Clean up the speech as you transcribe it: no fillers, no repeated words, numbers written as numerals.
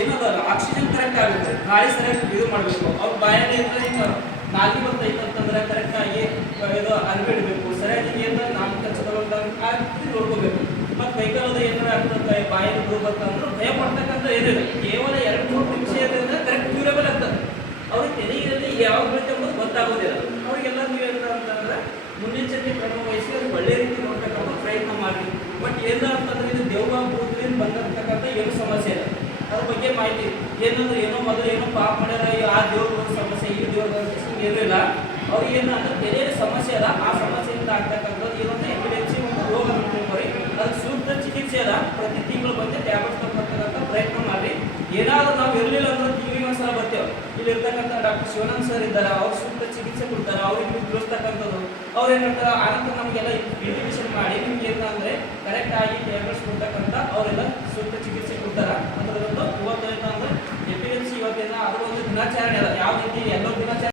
ಏನದ oxygen correct ಆಗುತ್ತೆ, ಗಾಳಿ ಸರಿಯಾಗಿ ಇದು ಮಾಡಬೇಕು. ಅವ್ರ ಬಾಯಲ್ಲಿ ಏನಾರ ಹಿಂಗೆ ನಾಲ್ಗೆ ಬರ್ತೈತೆ ಅಂತಂದ್ರೆ ಕರೆಕ್ಟ್ ಆಗಿ ಇದು ಅನ್ಬಿಡ್ಬೇಕು, ಸರಿಯಾಗಿ ಏನಾರ ನಾಲ್ಕು ಕಚ್ಚದವಂತ ನೋಡ್ಕೋಬೇಕು. ಮತ್ತು ಕೈಕಾಲದ ಏನಾರ ಆಗ್ತದೆ ಬಾಯಲ್ಲಿ ರೋಗ ಅಂತಂದ್ರೆ ಭಯ ಪಡ್ತಕ್ಕಂಥ ಏನಿದೆ, ಕೇವಲ 2-3 ನಿಮಿಷ ಏನಿದೆ ಕರೆಕ್ಟ್ ಕ್ಯೂರಬಲ್ ಆಗ್ತದೆ. ಅವ್ರಿಗೆ ತಲೆಯಲ್ಲಿ ಯಾವಾಗ ಬೀಳುತ್ತೆ ಎಂಬುದು ಗೊತ್ತಾಗೋದಿಲ್ಲ. ಅವರಿಗೆಲ್ಲ ನೀವು ಏನಂತ ಅಂತಂದ್ರೆ ಮುನ್ನೆಚ್ಚರಿಕೆ ಕ್ರಮ ವಹಿಸಿ ಅದು ಒಳ್ಳೆ ರೀತಿ ನೋಡ್ತಕ್ಕಂಥ ಪ್ರಯತ್ನ ಮಾಡಿ. ಬಟ್ ಏನು ಅಂತಂದ್ರೆ ಇದು ದೇವ್ವ ಭೂತದಿಂದ ಬಂದಿರ್ತಕ್ಕಂಥ ಏನು ಸಮಸ್ಯೆ ಇಲ್ಲ, ಅದ್ರ ಬಗ್ಗೆ ಮಾಹಿತಿ ಏನಂದ್ರೆ ಏನೋ ಮೊದಲು ಏನೋ ಪಾಪ ಮಾಡ್ಯಾರ, ಆ ದೇವ್ರ ಸಮಸ್ಯೆ ಈ ದೇವ್ರ ಏನೂ ಇಲ್ಲ. ಅವ್ರಿಗೆ ಏನು ಅಂದ್ರೆ ತಲೆಯಲ್ಲಿ ಸಮಸ್ಯೆ ಅಲ್ಲ, ಆ ಸಮಸ್ಯೆಯಿಂದ ಆಗ್ತಕ್ಕಂಥದ್ದು ಏನಂದ್ರೆ ಎಪಿಡೆನ್ಸಿ ಒಂದು ರೋಗ ಅಂದ್ಕೊಂಡ್ರಿ. ಅದಕ್ಕೆ ಸೂಕ್ತ ಚಿಕಿತ್ಸೆ ಅಲ್ಲ, ಪ್ರತಿ ತಿಂಗಳು ಬಂದು ಟ್ಯಾಬ್ಲೆಟ್ಸ್ ತಗೊಳ್ತಕ್ಕಂಥ ಪ್ರಯತ್ನ ಮಾಡಿ. ಏನಾದರೂ ನಾವು ಇರಲಿಲ್ಲ ಅಂದ್ರೆ ತಿಂಗಳಿಗೆ ಒಂದ್ಸಲ ಬರ್ತೇವೆ. ಇಲ್ಲಿ ಇರ್ತಕ್ಕಂಥ ಡಾಕ್ಟರ್ ಶಿವಾನಂದ್ ಸರ್ ಇದ್ದಾರೆ, ಅವ್ರು ಸೂಕ್ತ ಚಿಕಿತ್ಸೆ ಕೊಡ್ತಾರೆ, ಅವ್ರಿಗೆ ತಿಳಿಸ್ತಕ್ಕಂಥದ್ದು. ಅವ್ರು ಏನು ಮಾಡ್ತಾರೆ ಆನಂತರ ನಮಗೆಲ್ಲ ಇಂಟಿಮೇಷನ್ ಮಾಡಿ ನಿಮ್ಗೆ ಏನಂದರೆ ಕರೆಕ್ಟ್ ಆಗಿ ಟ್ಯಾಬ್ಲೆಟ್ಸ್ ಕೊಡ್ತಕ್ಕಂಥ ಅವರೆಲ್ಲ ಸೂಕ್ತ ಚಿಕಿತ್ಸೆ ಕೊಡ್ತಾರೆ. ಅದರದ್ದು ಇವತ್ತು ಏನಂದ್ರೆ ಎಪಿಡೆನ್ಸಿ ಇವತ್ತೇನ ಅದು ಒಂದು ದಿನಾಚರಣೆ ಅದ, ಯಾವ ರೀತಿ ಎಲ್ಲರೂ